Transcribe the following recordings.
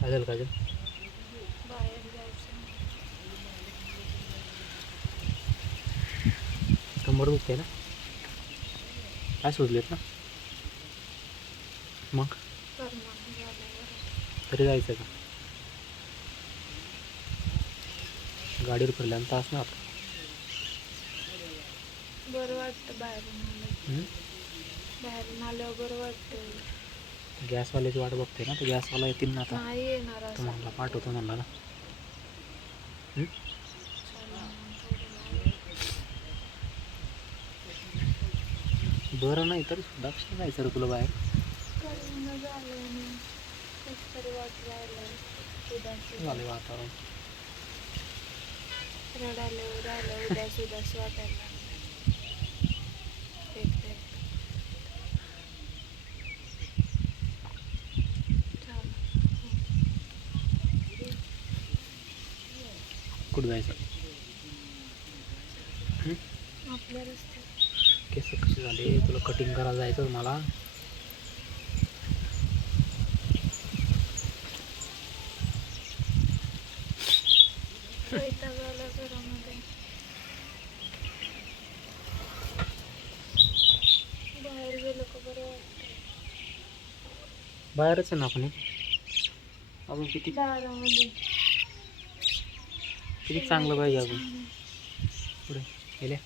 काजल जायचं कंबर दुखते ना? काय सुचलेत ना? मग? तरी जायचं का? गाडीवर फिरल्यानं तास ना बरं वाटतं बाहेरून आलं. बाहेरून आल्यावर बरं वाटतं. गॅसवाल्याची वाट बघते ना तर गॅसवाला येतील ना आता. नाही येणार तो असं. म्हणला पाठवतो म्हणला. ना? बरं नाही तरी सुद्धा कसं जायचं रे तुला बाहेर. वाट उदास. झाले वातावरण. रडायला राहिलं उदास उदास वाटायला लागलं. एकटं एकटं. चालेल. कुठं जायचं? केस कसे झाले? तुला कटिंग करायला जायचं मला. बाहेर गेलं का बरं बाहेरच आहे ना आपण? अजून किती? किती चांगलं पाहिजे अजून? पुढे गेल्या.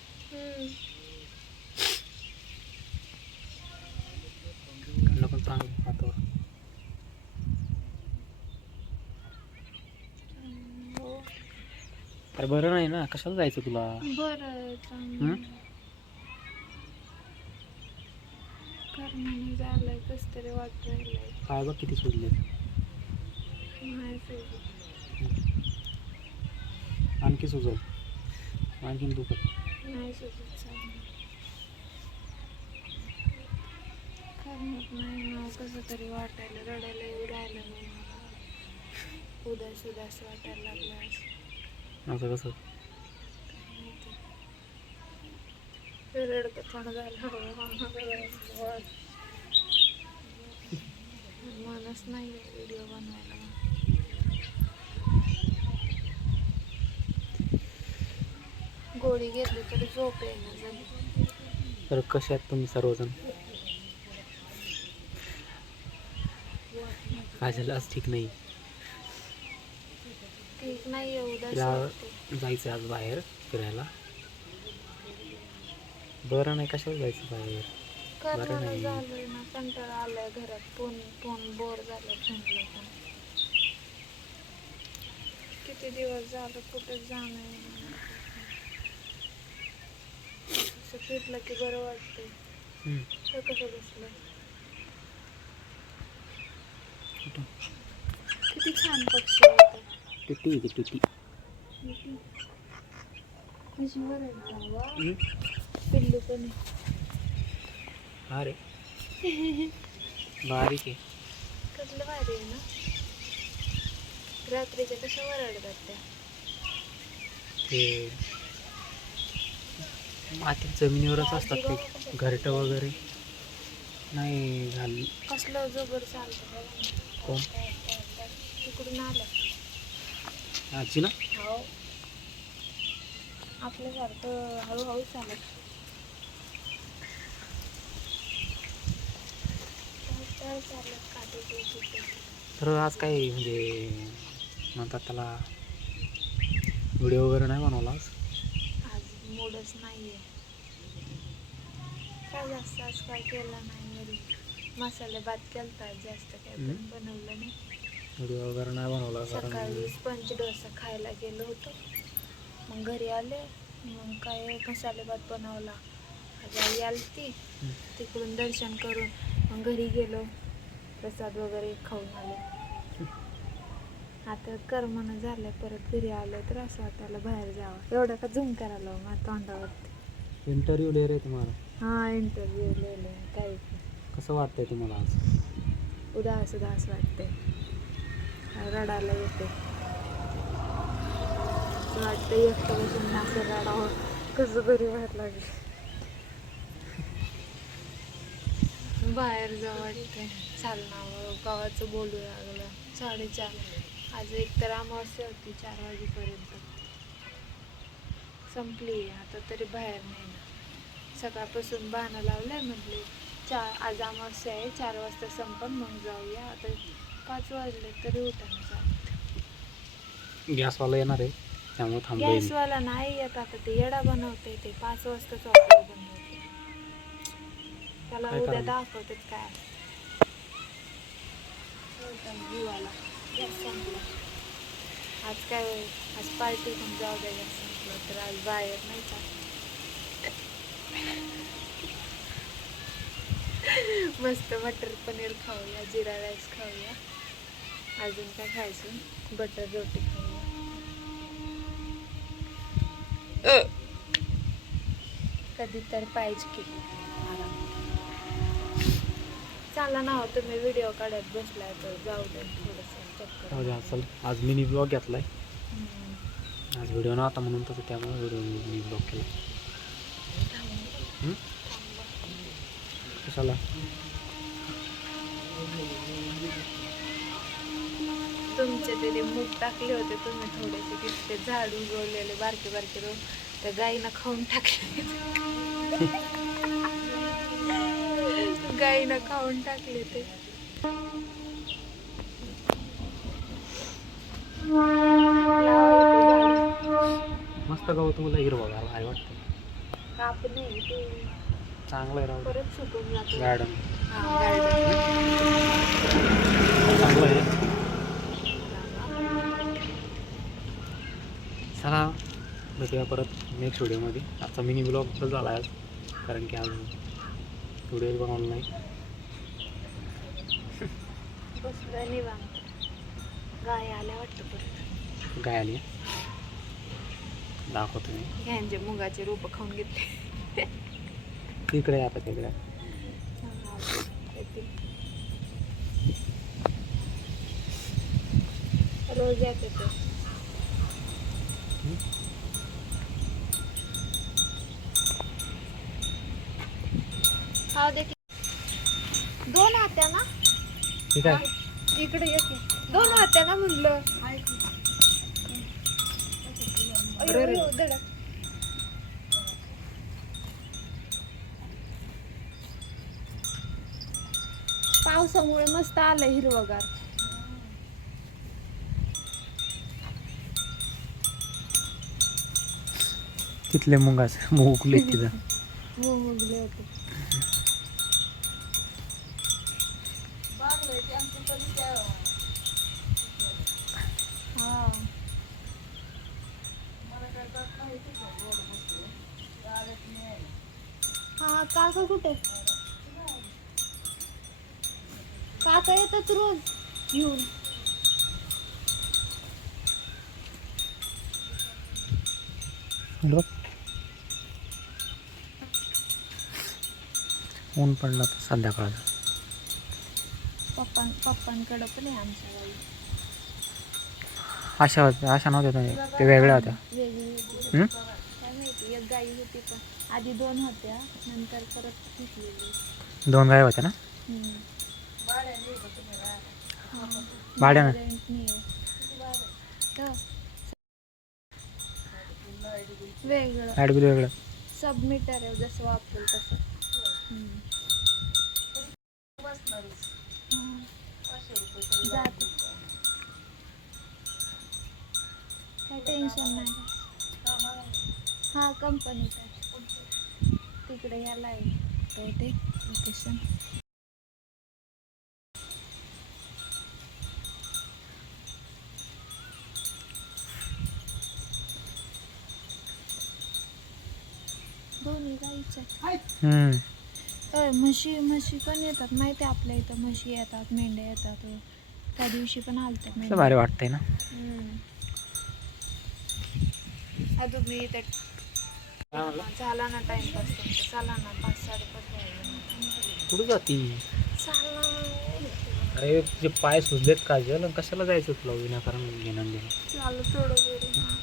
इकडनं पण चांगलं वातावरण. हो अरे बरं नाही ना कशाला जायचं तुला? बरं हं? झालंय कस तरी राहिलंय पाय बघ किती सुजले आणखी सुजल. आणखीन दुखत नाही सुचत करमत नाही ना कसं तरी वाटायला रडायला येऊ राहिलं नाही मला उदास उदास वाटायला लागलं असं असं कसं? रडकं थोडं झालं. मनच नाही व्हिडिओ बनवायला. गोळी घेतली तरी झोप येईना झाली. तर कसे आहेत तुम्ही सर्वजण? काजल आज ठीक नाही. ठीक नाही तिला जायचं आज बाहेर फिरायला. बरं नाही कशाला जायचं बाहेर? बरं नाही. झालंय ना कंटाळा आलाय घरात. फोन फोन बोर झालं पण किती दिवस झालं कुठे जाणं येणं नाही. असं फिरलं की बरं वाटतंय. हं. हे कसं बसलं? किती छान पक्षी होते. टिटी आहे ती टिटी? कशी बरं वा. हं? पिल्लू पण आहे. अरे बारीक आहे. कसलं भारी आहे ना. रात्रीच्या कशा वरडतात त्या. ते मातीत जमिनीवरच असतात ते. घरटं वगैरे. नाही झाली. कसलं जबर चालतं. कोण? तिकडून आलं. आजी ना? हो. आपल्यासारखं हळूहळू चालत. तर आज काय म्हणजे म्हणतात त्याला व्हिडिओ वगैरे नाही बनवला आज? मूडच नाही आहे काय जास्त आज काय केलं नाही घरी. मसाले भात केलता जास्त काय पण. बनवलं नाही. वगैरे नाही बनवला सकाळी स्पंज डोसा खायला गेलो होतो. मग घरी आले मग काय मसाले भात बनवला. आई आलती हम्म. तिकडून दर्शन करून मग घरी गेलो. प्रसाद वगैरे खाऊन आलो. आता करमणं झालं परत घरी आलं तर असं वाटायला बाहेर जावं. एवढं का झूम करायला हवं माझ्या तोंडावरती? इंटरव्ह्यू ले रे तुम्हाला. हां इंटरव्ह्यू लिहिले काही कसं वाटतंय तुम्हाला आज? उदास उदास वाटते रडायला येते असं वाटतं एकटं बसून असं रडावं. कसं तरी व्हायला लागलं. बाहेर जावं वाटतंय. चालणार गावाचं बोलू लागलं. साडेचार. आज एक तर अमावस्या होती चार वाजेपर्यंत. संपली आता तरी बाहेर नाही ना. सकाळपासून बहाणं लावलंय म्हटले चार आज अमावस्या आहे चार वाजता संपन मग जाऊया. आता पाच वाजले तरी उठायला गॅसवाला येणार आहे त्यामुळे मी. गॅसवाला नाही येत आता ते येडा बनवते ते पाच वाजताच ऑफर बनवते. त्याला काय उद्या करायचं? काय. जीवाला. गॅस संपला आज काय? आज पार्टी पण जाऊ द्या गॅस संपला तर आज बाहेर नाही का मस्त मटर पनीर खाऊया जिरा राईस खाऊया. अजून काय खायचं? बटर रोटी खाऊया. कधी तर पाहिजे की. चला ना हो, तुम्ही व्हिडिओ काढत बसलाय तर जाऊ दे थोडंसं चक्कर जाऊ द्या चल. आज मिनी ब्लॉग घेतलाय. हम्म. आज व्हिडिओ नव्हता म्हणून तसं त्यामुळे व्हिडिओ मिनी ब्लॉग केला. हम्म? कशाला? तुमचे ते ते मूग टाकले होते तुम्ही थोडेसे तिथे झाड उगवलेले बारके बारके रोग त्या गाईनं खाऊन टाकले. गाईनं खाऊन टाकले ते. मस्त गवत तुला हिरवा गाव आहे वाटतं. काप नाही ते. चांगलं आहे राहू परत सुकून जातो. गार्डन. चांगलं आहे. चला भेटूया परत नेक्स्ट व्हिडिओमध्ये आजचा मिनी ब्लॉग तर झाला आज कारण की आज व्हिडिओ बनवला नाही गाय आल्या वाटतं परत. गाय आली दाखवतो मी. ह्यांचे मुगाचे रोप खाऊन घेतले. तिकडे आता तिकडे रोज येते ते खाऊ दे की दोन हात्या ना? ठीक आहे. इकडे ये की. दोन हात्या ना म्हणलं. धडक. पावसामुळे मस्त आलं हिरवगार. तिथले मुंगाच मुगले तिथं. हो मुगले होते. हा हा काका कुठे? काका येतात रोज येऊन बघ ऊन पडलं तर संध्याकाळचा. पप्पा पप्पांकडं पण आहे आमच्या गावी अशा होत्या अशा नव्हत्या त्या, ते वेगळ्या होत्या वेगळी होती हम्म? काय माहिती एक गाई होती पण आधी दोन होत्या नंतर परत घेतलेली दोन गाय होत्या ना हम्म. भाड्यानं आहे. तर वेगळं ॲड बिल वेगळं सबमीटर आहे जसं वापरेल तसं. हम्म. जाते. काय टेन्शन नाही. हा कंपनीत आहे तिकडे याला आहे ते लोकेशन दोन्ही गाईच्या. अय, म्हशी म्हशी पण येतात माहिती आहे आपल्या इथं. म्हशी येतात मेंढ्या येतात. त्या दिवशी पण असं मेंढ्या. भारी वाटतंय ना? हम्म. तुम्ही इथे झाला ना टाइमपास तुमचा चला ना पाच साडेपाच वाजले कुठं जाती? चला अरे तुझे पाय सुजलेत काजल आणि कशाला जायचं तुला विनाकारण घेणं देणं चालू थोडं बरं हा.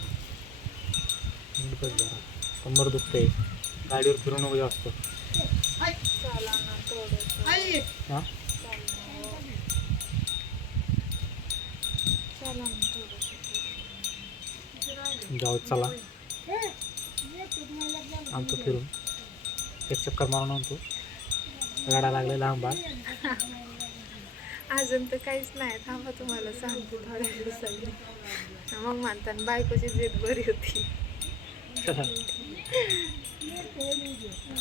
दुखत जरा कंबर दुखते गाडीवर फिरू नको जास्त जाऊ चला. आणतो फिरून. एक चक्कर मारून आणतो. गाडा लागलेला आंबा अजून तर काहीच नाही. थांबा तुम्हाला सांगतो थोड्या दिवसांनी. मग मानताना बायकोची जिद बरी होती. चला